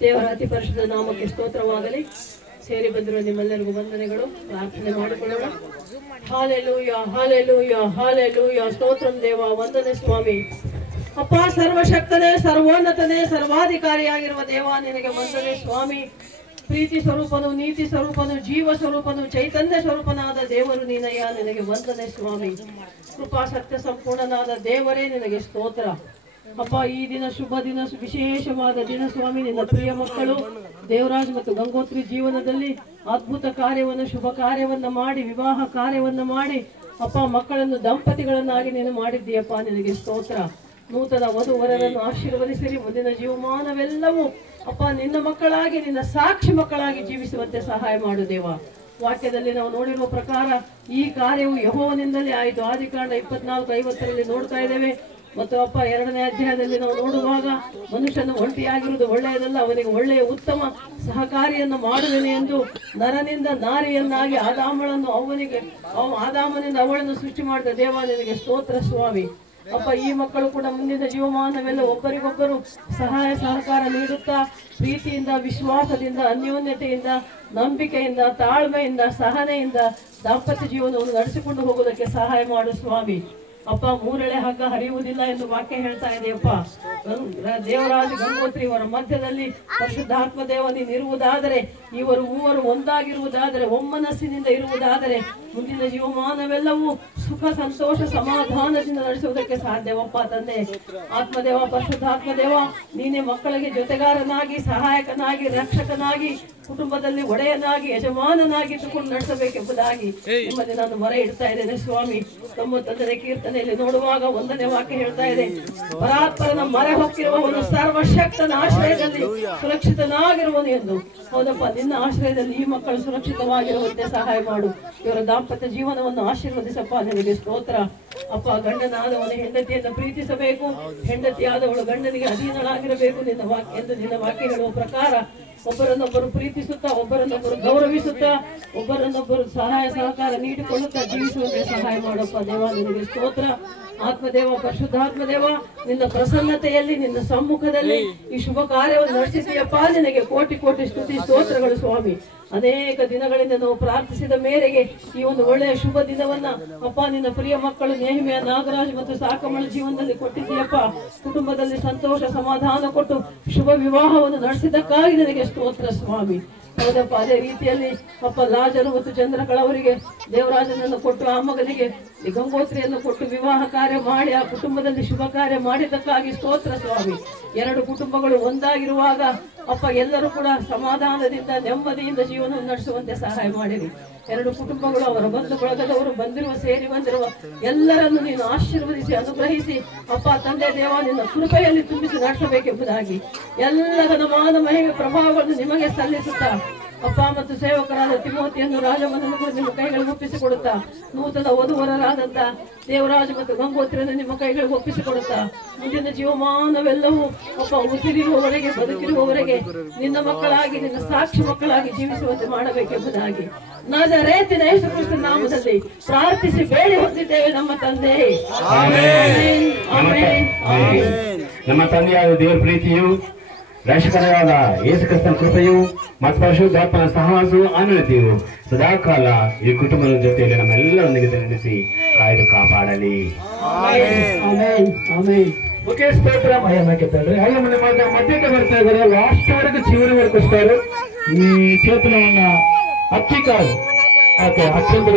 ದೇವರ ಅತಿ ಪರಿಶುದ್ಧ ನಾಮಕ್ಕೆ ಸ್ತೋತ್ರವಾಗಲಿ. ಸೇರಿ ಬಂದಿರುವ ನಿಮ್ಮೆಲ್ಲರಿಗೂ ವಂದನೆಗಳು. ಪ್ರಾರ್ಥನೆ ಮಾಡಿಕೊಳ್ಳೋಣ. Hallelujah, hallelujah, hallelujah. ಸ್ತೋತ್ರಂ ದೇವ, ವಂದನೆ ಸ್ವಾಮಿ. ಅಪ್ಪ, ಸರ್ವಶಕ್ತನೇ, ಸರ್ವೋನ್ನತನೇ, ಸರ್ವಾಧಿಕಾರಿಯಾಗಿರುವ ದೇವ, ನಿನಗೆ ವಂದನೆ ಸ್ವಾಮಿ. ಪ್ರೀತಿ ಸ್ವರೂಪನು, ನೀತಿ ಸ್ವರೂಪನು, ಜೀವ ಸ್ವರೂಪನು, ಚೈತನ್ಯ ಸ್ವರೂಪನಾದ ದೇವರು ನೀನಯ್ಯ, ನಿನಗೆ ವಂದನೆ ಸ್ವಾಮಿ. ಕೃಪಾ ಸತ್ಯ ಸಂಪೂರ್ಣನಾದ ದೇವರೇ, ನಿನಗೆ ಸ್ತೋತ್ರ. ಅಪ್ಪ, ಈ ದಿನ ಶುಭ ದಿನ, ವಿಶೇಷವಾದ ದಿನ ಸ್ವಾಮಿ. ನಿನ್ನ ಪ್ರಿಯ ಮಕ್ಕಳು ದೇವರಾಜ್ ಮತ್ತು ಗಂಗೋತ್ರಿ ಜೀವನದಲ್ಲಿ ಅದ್ಭುತ ಕಾರ್ಯವನ್ನು, ಶುಭ ಕಾರ್ಯವನ್ನ ಮಾಡಿ, ವಿವಾಹ ಕಾರ್ಯವನ್ನ ಮಾಡಿ ಅಪ್ಪ, ಮಕ್ಕಳನ್ನು ದಂಪತಿಗಳನ್ನಾಗಿ ನೀನು ಮಾಡಿದ್ದೀಯಪ್ಪ, ನಿನಗೆ ಸ್ತೋತ್ರ. ನೂತನ ವಧುವರರನ್ನು ಆಶೀರ್ವದಿಸಿರಿ. ಮುಂದಿನ ಜೀವಮಾನವೆಲ್ಲವೂ ಅಪ್ಪ ನಿನ್ನ ಮಕ್ಕಳಾಗಿ, ನಿನ್ನ ಸಾಕ್ಷಿ ಮಕ್ಕಳಾಗಿ ಜೀವಿಸುವಂತೆ ಸಹಾಯ ಮಾಡು ದೇವ. ವಾಕ್ಯದಲ್ಲಿ ನಾವು ನೋಡಿರುವ ಪ್ರಕಾರ ಈ ಕಾರ್ಯವು ಯೆಹೋವನಿಂದಲೇ ಆಯಿತು. ಆದಿಕಾಂಡ 24:50 ನೋಡ್ತಾ ಇದ್ದೇವೆ. ಮತ್ತು ಅಪ್ಪ, 2ನೇ ಅಧ್ಯಾಯದಲ್ಲಿ ನಾವು ನೋಡುವಾಗ ಮನುಷ್ಯನು ಒಂಟಿಯಾಗಿರುವುದು ಒಳ್ಳೆಯದಲ್ಲ, ಅವನಿಗೆ ಒಳ್ಳೆಯ ಉತ್ತಮ ಸಹಕಾರಿಯನ್ನು ಮಾಡುವೆನು ಎಂದು ನರನಿಂದ ನಾರಿಯನ್ನಾಗಿ ಆದಾಮನಿಂದ ಅವಳನ್ನು ಸೃಷ್ಟಿ ಮಾಡಿದ ದೇವ, ನಿನಗೆ ಸ್ತೋತ್ರ ಸ್ವಾಮಿ. ಅಪ್ಪ, ಈ ಮಕ್ಕಳು ಕೂಡ ಮುಂದಿನ ಜೀವಮಾನವೆಲ್ಲ ಒಬ್ಬರಿಗೊಬ್ಬರು ಸಹಾಯ ಸಹಕಾರ ನೀಡುತ್ತಾ ಪ್ರೀತಿಯಿಂದ, ವಿಶ್ವಾಸದಿಂದ, ಅನ್ಯೋನ್ಯತೆಯಿಂದ, ನಂಬಿಕೆಯಿಂದ, ತಾಳ್ಮೆಯಿಂದ, ಸಹನೆಯಿಂದ ದಾಂಪತ್ಯ ಜೀವನವನ್ನು ನಡೆಸಿಕೊಂಡು ಹೋಗುವುದಕ್ಕೆ ಸಹಾಯ ಮಾಡು ಸ್ವಾಮಿ. ಅಪ್ಪ, 3 ಎಳೆ ಹಗ್ಗ ಹರಿಯುವುದಿಲ್ಲ ಎಂದು ವಾಕ್ಯ ಹೇಳ್ತಾ ಇದೆಯಪ್ಪ. ದೇವರಾಜ ಗಂಗೋತ್ರಿ ಇವರ ಮಧ್ಯದಲ್ಲಿ ಪರಿಶುದ್ಧಾತ್ಮ ದೇವ ನೀನಿರುವುದಾದರೆ, ಇವರು ಮೂವರು ಒಂದಾಗಿರುವುದಾದರೆ, ಒಮ್ಮನಸ್ಸಿನಿಂದ ಇರುವುದಾದರೆ ಮುಂದಿನ ಜೀವಮಾನವೆಲ್ಲವೂ ಸುಖ, ಸಂತೋಷ, ಸಮಾಧಾನದಿಂದ ನಡೆಸುವುದಕ್ಕೆ ಸಾಧ್ಯವಪ್ಪ ತಂದೆ. ಆತ್ಮದೇವ, ಪರಿಶುದ್ಧಾತ್ಮದೇವ, ನೀನೇ ಮಕ್ಕಳಿಗೆ ಜೊತೆಗಾರನಾಗಿ, ಸಹಾಯಕನಾಗಿ, ರಕ್ಷಕನಾಗಿ, ಕುಟುಂಬದಲ್ಲಿ ಒಡೆಯನಾಗಿ, ಯಜಮಾನನಾಗಿ ಇಟ್ಟುಕೊಂಡು ನಡೆಸಬೇಕೆಂಬುದಾಗಿ ನಿಮ್ಮಲ್ಲಿ ನಾನು ಮೊರೆ ಇಡ್ತಾ ಇದ್ದೇನೆ ಸ್ವಾಮಿ. 91ನೇ ಕೀರ್ತನೆಯಲ್ಲಿ ನೋಡುವಾಗ 1ನೇ ವಾಕ್ಯ ಹೇಳ್ತಾ ಇದೆ, ಪರಾತ್ಪರನ ಮೊರೆ ಹೊಕ್ಕಿರುವವನು ಸರ್ವಶಕ್ತನ ಆಶ್ರಯದಲ್ಲಿ ಸುರಕ್ಷಿತನಾಗಿರುವನು ಎಂದು. ಹೌದಪ್ಪ, ನಿನ್ನ ಆಶ್ರಯದಲ್ಲಿ ಈ ಮಕ್ಕಳು ಸುರಕ್ಷಿತವಾಗಿರುವಂತೆ ಸಹಾಯ ಮಾಡು. ಇವರ ದಾಂಪತ್ಯ ಜೀವನವನ್ನು ಆಶೀರ್ವದಿಸಪ್ಪ, ನಿನಗೆ ಸ್ತೋತ್ರ. ಅಪ್ಪ, ಗಂಡನಾದವನು ಹೆಂಡತಿಯನ್ನು ಪ್ರೀತಿಸಬೇಕು, ಹೆಂಡತಿಯಾದವಳು ಗಂಡನಿಗೆ ಅಧೀನಳಾಗಿರಬೇಕು ಎಂದು ನಿನ್ನ ವಾಕ್ಯ ಹೇಳುವ ಪ್ರಕಾರ ಒಬ್ಬರನ್ನೊಬ್ಬರು ಪ್ರೀತಿಸುತ್ತಾ, ಒಬ್ಬರನ್ನೊಬ್ಬರು ಗೌರವಿಸುತ್ತಾ, ಒಬ್ಬರನ್ನೊಬ್ಬರು ಸಹಾಯ ಸಹಕಾರ ನೀಡಿಕೊಳ್ಳುತ್ತಾ ಜೀವಿಸುವಂತೆ ಸಹಾಯ ಮಾಡಪ್ಪ ದೇವ, ನಿನಗೆ ಸ್ತೋತ್ರ. ಆತ್ಮದೇವ, ಪರಿಶುದ್ಧಾತ್ಮದೇವ, ನಿನ್ನ ಪ್ರಸನ್ನತೆಯಲ್ಲಿ, ನಿನ್ನ ಸಮ್ಮುಖದಲ್ಲಿ ಈ ಶುಭ ಕಾರ್ಯವನ್ನು ನಡೆಸಿದೆಯಪ್ಪ, ನಿನಗೆ ಕೋಟಿ ಕೋಟಿ ಸ್ತುತಿ ಸ್ತೋತ್ರಗಳು ಸ್ವಾಮಿ. ಅನೇಕ ದಿನಗಳಿಂದ ನಾವು ಪ್ರಾರ್ಥಿಸಿದ ಮೇರೆಗೆ ಈ ಒಂದು ಒಳ್ಳೆಯ ಶುಭ ದಿನವನ್ನ ಅಪ್ಪ ನಿನ್ನ ಪ್ರಿಯ ಮಕ್ಕಳು ನೇಹಿಮೆಯ, ನಾಗರಾಜ್ ಮತ್ತು ಸಾಕಮ್ಮಳ ಜೀವನದಲ್ಲಿ ಕೊಟ್ಟಿದ್ದೀಯಪ್ಪ. ಕುಟುಂಬದಲ್ಲಿ ಸಂತೋಷ, ಸಮಾಧಾನ ಕೊಟ್ಟು ಶುಭ ವಿವಾಹವನ್ನು ನಡೆಸಿದ್ದಕ್ಕಾಗಿ ನನಗೆ ಸ್ತೋತ್ರ ಸ್ವಾಮಿ. ಹೌದಪ್ಪ, ಅದೇ ರೀತಿಯಲ್ಲಿ ಅಪ್ಪ ಲಾಜರು ಮತ್ತು ಚಂದ್ರಕಳವರಿಗೆ ದೇವರಾಜನನ್ನು ಕೊಟ್ಟು, ಆ ಮಗನಿಗೆ ಗಂಗೋತ್ರಿಯನ್ನು ಕೊಟ್ಟು ವಿವಾಹ ಕಾರ್ಯ ಮಾಡಿ ಆ ಕುಟುಂಬದಲ್ಲಿ ಶುಭ ಕಾರ್ಯ ಮಾಡಿದ್ದಕ್ಕಾಗಿ ಸ್ತೋತ್ರ ಸ್ವಾಮಿ. 2 ಕುಟುಂಬಗಳು ಒಂದಾಗಿರುವಾಗ ಅಪ್ಪ ಎಲ್ಲರೂ ಕೂಡ ಸಮಾಧಾನದಿಂದ, ನೆಮ್ಮದಿಯಿಂದ ಜೀವನವನ್ನು ನಡೆಸುವಂತೆ ಸಹಾಯ ಮಾಡಿರಿ. 2 ಕುಟುಂಬಗಳು, ಅವರ ಬಂಧು ಬಳಗದವರು ಸೇರಿ ಬಂದಿರುವ ಎಲ್ಲರನ್ನು ನೀನು ಆಶೀರ್ವದಿಸಿ, ಅನುಗ್ರಹಿಸಿ ಅಪ್ಪ ತಂದೆ ದೇವ, ನಿನ್ನ ಕೃಪೆಯಲ್ಲಿ ತುಂಬಿಸಿ ನಡೆಸಬೇಕೆಂಬುದಾಗಿ ಎಲ್ಲರ ಮಾನ ಮಹಿಮೆ ಪ್ರಭಾವವನ್ನು ನಿಮಗೆ ಸಲ್ಲಿಸುತ್ತಾ ಅಪ್ಪ, ಮತ್ತು ಸೇವಕರಾದ ತಿಮೋತಿಯನ್ನು, ರಾಜಮನನ್ನು ಕೂಡ ನಿಮ್ಮ ಕೈಗಳಿಗೆ ಒಪ್ಪಿಸಿಕೊಡುತ್ತಾ, ನೂತನ ವಧುವರರಾದಂತ ದೇವರಾಜ ಮತ್ತು ಗಂಗೋತ್ರಿಯನ್ನು ನಿಮ್ಮ ಕೈಗಳಿಗೆ ಒಪ್ಪಿಸಿಕೊಡುತ್ತಾ, ಮುಂದಿನ ಜೀವಮಾನವೆಲ್ಲವೂ ಅಪ್ಪ ಉಸಿರಿರುವವರೆಗೆ, ಬದುಕಿರುವವರೆಗೆ ನಿನ್ನ ಮಕ್ಕಳಾಗಿ, ನಿನ್ನ ಸಾಕ್ಷಿ ಮಕ್ಕಳಾಗಿ ಜೀವಿಸುವಂತೆ ಮಾಡಬೇಕೆಂಬುದಾಗಿ ನಜರೇತಿನ ಯೇಸು ಕ್ರಿಸ್ತನ ನಾಮದಲ್ಲಿ ಪ್ರಾರ್ಥಿಸಿ ಬೇಡಿ ಹೊಂದಿದ್ದೇವೆ ನಮ್ಮ ತಂದೆ. ನಮ್ಮ ತಂದೆಯಾದ ದೇವರ ಪ್ರೀತಿಯು, ರಕ್ಷಕರಾದ ಯೇಸು ಕ್ರಿಸ್ತನ ಕೃಪೆಯು ಮತ್ತು ಪರಿಶುದ್ಧಾತ್ಮನ ಸಹವಾಸವು, ಅನುಮತಿಯು ಸದಾಕಾಲ ಈ ಕುಟುಂಬದ ಜೊತೆಯಲ್ಲಿ ನಮ್ಮೆಲ್ಲರೊಂದಿಗೆ ತಿಳಿಸಿ ಕಾಯ್ದು ಕಾಪಾಡಲಿ. ಓಕೆ, ಸ್ತೋತ್ರ ಮಹಿಮಕ್ಕೆ ತಂದ್ರೆ. ಹಾಗೆ ಮಧ್ಯಕ್ಕೆ ಬರ್ತಾ ಇದ್ದಾರೆ, ಲಾಸ್ಟ್ ವರೆಗೂ ಚಿವರಿವರೆಗೂ ಇస్తారు. ಈ ಚೇತನವನ್ನ ಅಕ್ಕಿ ಕಾಳು ಅತ್ಯಂತ